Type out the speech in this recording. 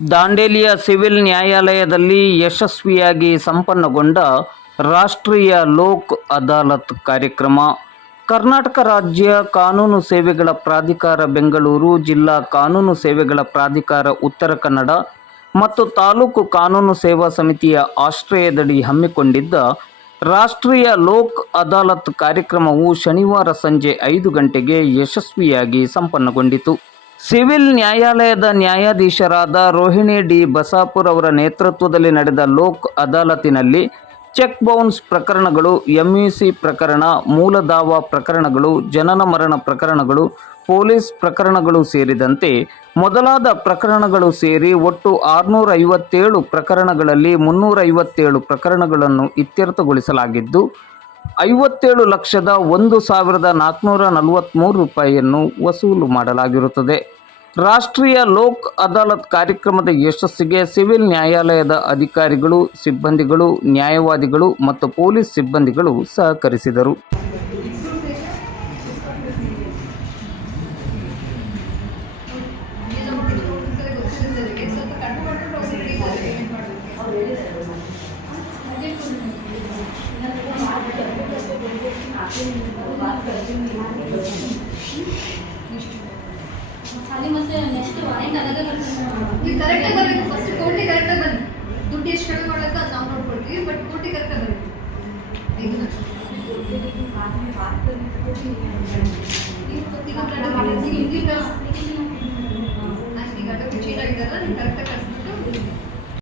ದಾಂಡೇಲಿಯ civil ನ್ಯಾಯಾಲಯದಲ್ಲಿ ಯಶಸ್ವಿಯಾಗಿ ಸಂಪನ್ನಗೊಂಡ ರಾಷ್ಟ್ರೀಯ ಲೋಕ್ ಅದಾಲತ್ ಕಾರ್ಯಕ್ರಮ. ಕರ್ನಾಟಕ ರಾಜ್ಯ ಕಾನೂನು ಸೇವೆಗಳ ಪ್ರಾಧಿಕಾರ ಬೆಂಗಳೂರು, ಜಿಲ್ಲಾ ಕಾನೂನು ಸೇವೆಗಳ ಪ್ರಾಧಿಕಾರ ಉತ್ತರ ಕನ್ನಡ ಮತ್ತು ತಾಲೂಕು ಕಾನೂನು ಸೇವಾ ಸಮಿತಿಯ ಆಶ್ರಯದಡಿ ಹಮ್ಮಿಕೊಂಡಿದ್ದ ರಾಷ್ಟ್ರೀಯ ಲೋಕ್ ಅದಾಲತ್ ಕಾರ್ಯಕ್ರಮವು ಶನಿವಾರ ಸಂಜೆ ಐದು ಗಂಟೆಗೆ ಯಶಸ್ವಿಯಾಗಿ ಸಂಪನ್ನಗೊಂಡಿತು. ಸಿವಿಲ್ ನ್ಯಾಯಾಲಯದ ನ್ಯಾಯಾಧೀಶರಾದ ರೋಹಿಣಿ ಡಿ ಬಸಾಪುರ್ ಅವರ ನೇತೃತ್ವದಲ್ಲಿ ನಡೆದ ಲೋಕ್ ಅದಾಲತಿನಲ್ಲಿ ಚೆಕ್ ಬೌನ್ಸ್ ಪ್ರಕರಣಗಳು, ಎಂಇಸಿ ಪ್ರಕರಣ ಮೂಲ ದಾವಾ ಪ್ರಕರಣಗಳು, ಜನನ ಮರಣ ಪ್ರಕರಣಗಳು, ಪೊಲೀಸ್ ಪ್ರಕರಣಗಳು ಸೇರಿದಂತೆ ಮೊದಲಾದ ಪ್ರಕರಣಗಳು ಸೇರಿ ಒಟ್ಟು ಆರುನೂರ ಐವತ್ತೇಳು ಪ್ರಕರಣಗಳಲ್ಲಿ ಮುನ್ನೂರ ಐವತ್ತೇಳು ಪ್ರಕರಣಗಳನ್ನು ಇತ್ಯರ್ಥಗೊಳಿಸಲಾಗಿದ್ದು ಐವತ್ತೇಳು ಲಕ್ಷದ ಒಂದು ಸಾವಿರದ ನಾಲ್ಕುನೂರ ನಲವತ್ತ್ಮೂರು ರೂಪಾಯಿಯನ್ನು ವಸೂಲು ಮಾಡಲಾಗಿರುತ್ತದೆ. ರಾಷ್ಟ್ರೀಯ ಲೋಕ್ ಅದಾಲತ್ ಕಾರ್ಯಕ್ರಮದ ಯಶಸ್ಸಿಗೆ ಸಿವಿಲ್ ನ್ಯಾಯಾಲಯದ ಅಧಿಕಾರಿಗಳು, ಸಿಬ್ಬಂದಿಗಳು, ನ್ಯಾಯವಾದಿಗಳು ಮತ್ತು ಪೊಲೀಸ್ ಸಿಬ್ಬಂದಿಗಳು ಸಹಕರಿಸಿದರು. ನೀವು ಕರೆಕ್ಟಾಗಿ ಬರಬೇಕು ಫಸ್ಟ್ ಕೋರ್ಟಿಗೆ ಕರೆಕ್ಟಾಗಿ ಬನ್ನಿ ದುಡ್ಡು ಎಷ್ಟು ಕಡಿಮೆ ಮಾಡೋಕ್ಕೆ ಅದು ನಾವು ನೋಡ್ಕೊಳ್ತೀವಿ ಬಟ್ ಕೋರ್ಟಿಗೆ ಕರೆಕ್ಟಾಗಿ ಬರಬೇಕು ಐದು ಲಕ್ಷ ನೀವು ಪ್ರತಿ ಕಂಪ್ಲೇಂಟ್ ಮಾಡಿ ಹಿಂದಿನ ಆಯ್ತು ಈಗ ಅಡ್ಡ ಚೀಲ ಇದೆಲ್ಲ ನೀವು ಕರೆಕ್ಟಾಗಿ ಕಳಿಸ್ಬಿಟ್ಟು